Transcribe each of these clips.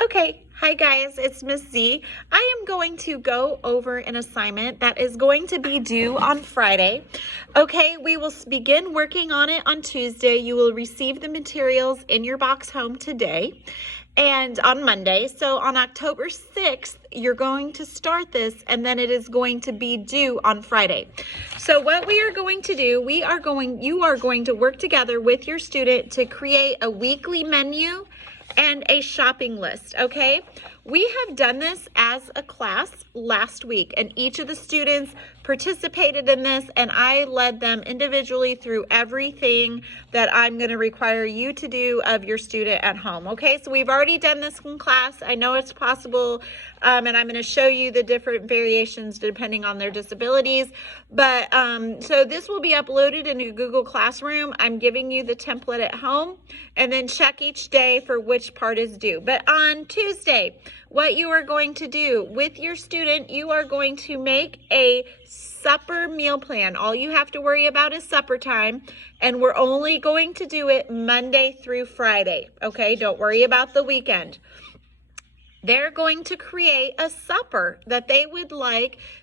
Okay, hi guys, it's Miss Z. I am going to go over an assignment that is going to be due on Friday. Okay, we will begin working on it on Tuesday. You will receive the materials in your box home today and on Monday. So on October 6th, you're going to start this and then it is going to be due on Friday. So what we are going to do, you are going to work together with your student to create a weekly menu and a shopping list, okay? We have done this as a class last week, and each of the students participated in this, and I led them individually through everything that I'm gonna require you to do of your student at home, okay? So we've already done this in class. I know it's possible, and I'm gonna show you the different variations depending on their disabilities, but so this will be uploaded into Google Classroom. I'm giving you the template at home, and then check each day for which part is due. But on Tuesday, what you are going to do with your student, you are going to make a supper meal plan. All you have to worry about is supper time, and we're only going to do it Monday through Friday, okay? Don't worry about the weekend. They're going to create a supper that they would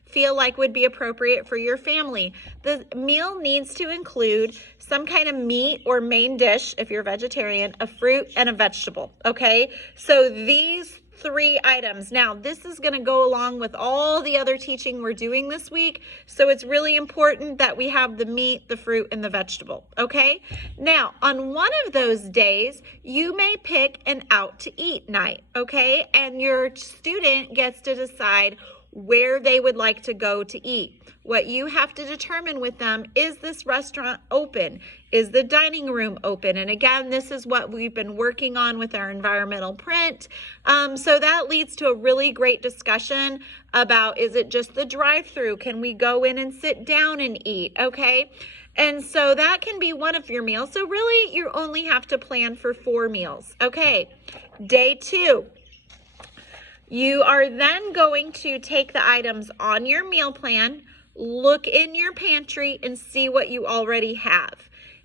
feel like would be appropriate for your family. The meal needs to include some kind of meat or main dish, if you're vegetarian, a fruit, and a vegetable, okay? So these 3 items. Now, this is going to go along with all the other teaching we're doing this week, so it's really important that we have the meat, the fruit, and the vegetable, okay? Now, on one of those days, you may pick an out-to-eat night, okay? And your student gets to decide where they would like to go to eat. What you have to determine with them, is this restaurant open? Is the dining room open? And again, this is what we've been working on with our environmental print. So that leads to a really great discussion about, is it just the drive-through? Can we go in and sit down and eat? Okay. And so that can be one of your meals. So really, you only have to plan for 4 meals. Okay. Day 2. You are then going to take the items on your meal plan, look in your pantry, and see what you already have.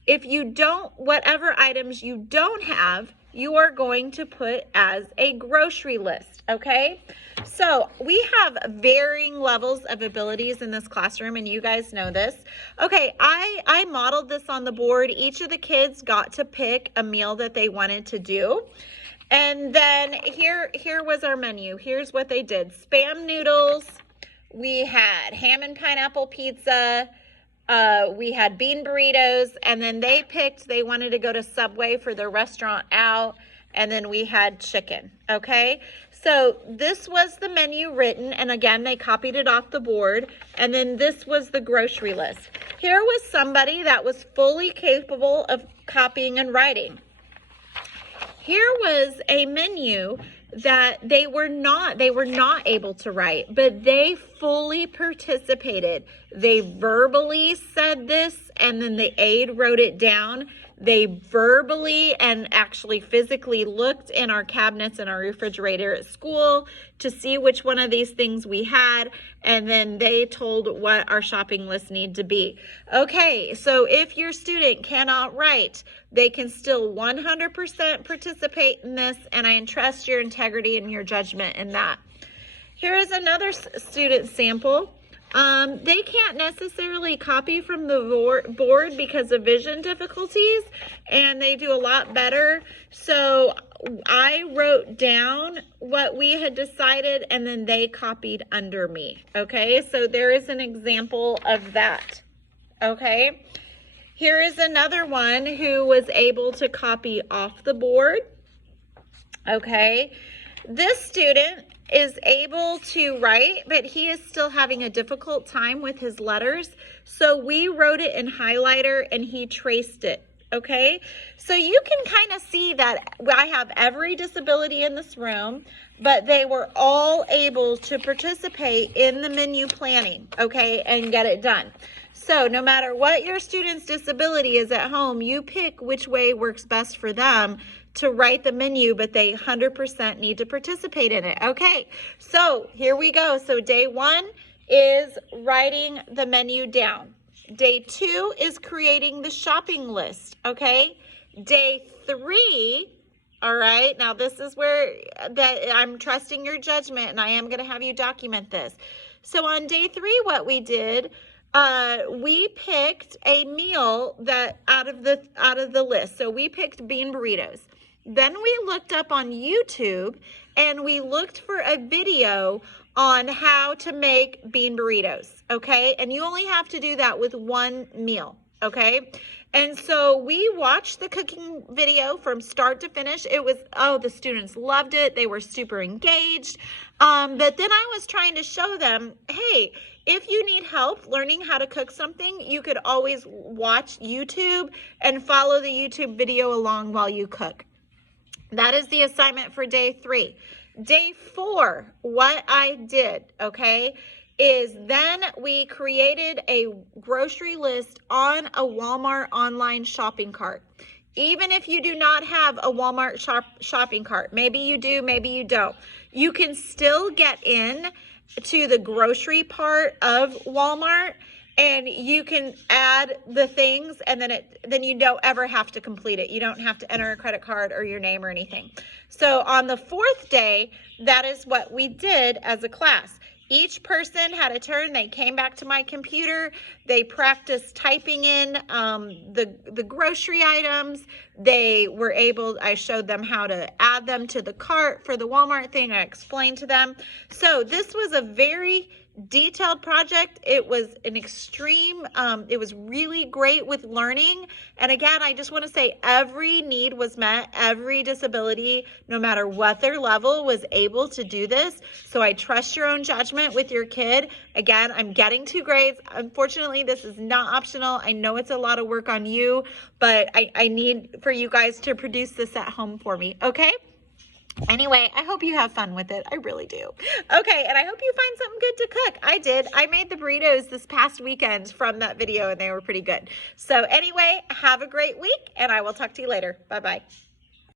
If you don't, whatever items you don't have, you are going to put as a grocery list, okay? So we have varying levels of abilities in this classroom, and you guys know this. Okay, I modeled this on the board. Each of the kids got to pick a meal that they wanted to do. And then here was our menu. Here's what they did. Spam noodles. We had ham and pineapple pizza. We had bean burritos. And then they wanted to go to Subway for their restaurant out. And then we had chicken, okay? So this was the menu written. And again, they copied it off the board. And then this was the grocery list. Here was somebody that was fully capable of copying and writing. Here was a menu that they were not able to write, but they fully participated. They verbally said this, and then the aide wrote it down. They verbally and actually physically looked in our cabinets and our refrigerator at school to see which one of these things we had, and then they told what our shopping list needed to be. Okay, so if your student cannot write, they can still 100% participate in this, and I entrust your integrity and your judgment in that. Here is another student sample. They can't necessarily copy from the board because of vision difficulties, and they do a lot better. So I wrote down what we had decided, and then they copied under me. Okay, so there is an example of that. Okay, here is another one who was able to copy off the board. Okay, this student is able to write, but he is still having a difficult time with his letters. So we wrote it in highlighter and he traced it, okay? So you can kind of see that I have every disability in this room, but they were all able to participate in the menu planning, okay, and get it done. So no matter what your student's disability is at home, you pick which way works best for them to write the menu, but they 100% need to participate in it. Okay, so here we go. So day 1 is writing the menu down. Day 2 is creating the shopping list, okay? Day 3 All right, now this is where that I'm trusting your judgment, and I am going to have you document this. So on day 3, what we did, we picked a meal that out of the list. So we picked bean burritos. Then we looked up on YouTube and we looked for a video on how to make bean burritos, okay? And you only have to do that with one meal, okay? And so we watched the cooking video from start to finish. It was, oh, the students loved it. They were super engaged. But then I was trying to show them, hey, if you need help learning how to cook something, you could always watch YouTube and follow the YouTube video along while you cook. That is the assignment for day 3. Day 4, what I did, okay, is then we created a grocery list on a Walmart online shopping cart. Even if you do not have a Walmart shopping cart, maybe you do, maybe you don't, you can still get in to the grocery part of Walmart, and you can add the things, and then you don't ever have to complete it. You don't have to enter a credit card or your name or anything. So on the 4th day, that is what we did as a class. Each person had a turn. They came back to my computer. They practiced typing in the grocery items. I showed them how to add them to the cart for the Walmart thing. I explained to them. So this was a very detailed project. It was an extreme, it was really great with learning. And again, I just want to say every need was met, every disability, no matter what their level, was able to do this. So I trust your own judgment with your kid. Again, I'm getting 2 grades. Unfortunately, this is not optional. I know it's a lot of work on you, but I need for you guys to produce this at home for me, okay? Anyway, I hope you have fun with it. I really do. Okay, and I hope you find something good to cook. I did. I made the burritos this past weekend from that video, and they were pretty good. So anyway, have a great week, and I will talk to you later. Bye-bye.